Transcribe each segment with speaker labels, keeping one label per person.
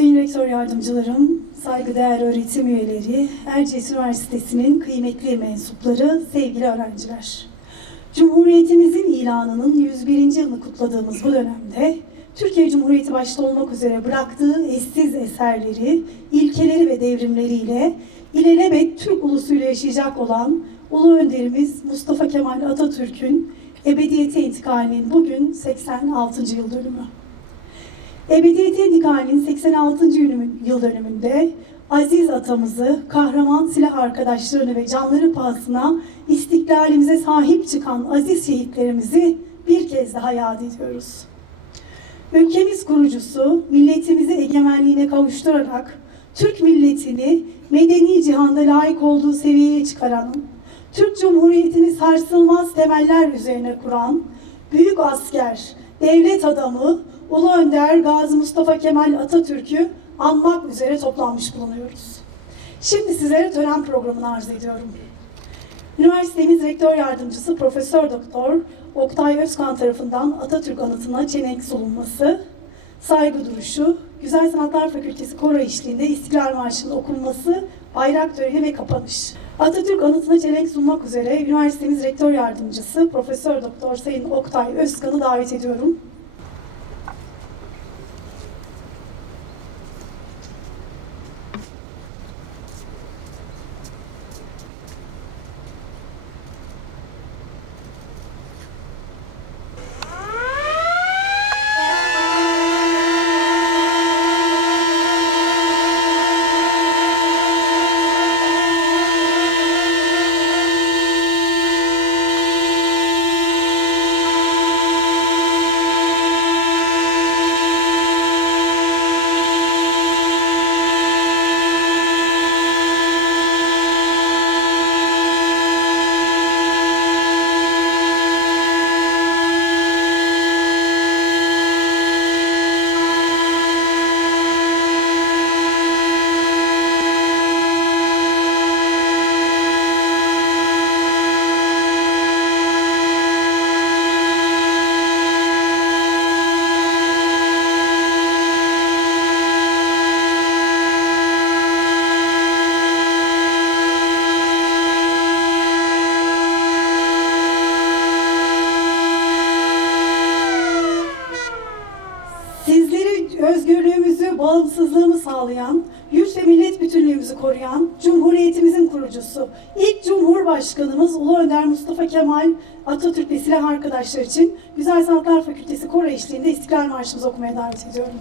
Speaker 1: rektör yardımcılarım, saygıdeğer öğretim üyeleri, Erciyes Üniversitesi'nin kıymetli mensupları, sevgili öğrenciler. Cumhuriyetimizin ilanının 101. yılını kutladığımız bu dönemde, Türkiye Cumhuriyeti başta olmak üzere bıraktığı eşsiz eserleri, ilkeleri ve devrimleriyle ilelebet Türk ulusuyla yaşayacak olan Ulu Önderimiz Mustafa Kemal Atatürk'ün ebediyete intikalinin bugün 86. yıl dönümü. Ebediyete intikalinin 86. yıl- yıl dönümünde aziz atamızı, kahraman silah arkadaşlarını ve canları pahasına istiklalimize sahip çıkan aziz şehitlerimizi bir kez daha yad ediyoruz. Ülkemiz kurucusu, milletimizi egemenliğine kavuşturarak Türk milletini medeni cihanda layık olduğu seviyeye çıkaran, Türk Cumhuriyeti'ni sarsılmaz temeller üzerine kuran, büyük asker, devlet adamı, Ulu Önder Gazi Mustafa Kemal Atatürk'ü anmak üzere toplanmış bulunuyoruz. Şimdi sizlere tören programını arz ediyorum. Üniversitemiz Rektör Yardımcısı Profesör Doktor Oktay Özkan tarafından Atatürk anıtına çelenk sunulması, saygı duruşu, Güzel Sanatlar Fakültesi koro eşliğinde İstiklal Marşı'nın okunması, bayrak töreni ve kapanış. Atatürk anıtına çelenk sunmak üzere üniversitemiz Rektör Yardımcısı Profesör Doktor Sayın Oktay Özkan'ı davet ediyorum. Özgürlüğümüzü, bağımsızlığımı sağlayan, yurt ve millet bütünlüğümüzü koruyan, Cumhuriyetimizin kurucusu, ilk Cumhurbaşkanımız Ulu Önder Mustafa Kemal Atatürk ve silah arkadaşlar için Güzel Sanatlar Fakültesi koro eşliğinde İstiklal Marşımızı okumaya davet ediyorum.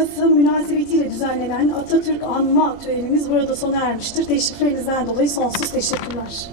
Speaker 1: Kasım münasebetiyle düzenlenen Atatürk Anma törenimiz burada sona ermiştir. Teşriflerinizden dolayı sonsuz teşekkürler.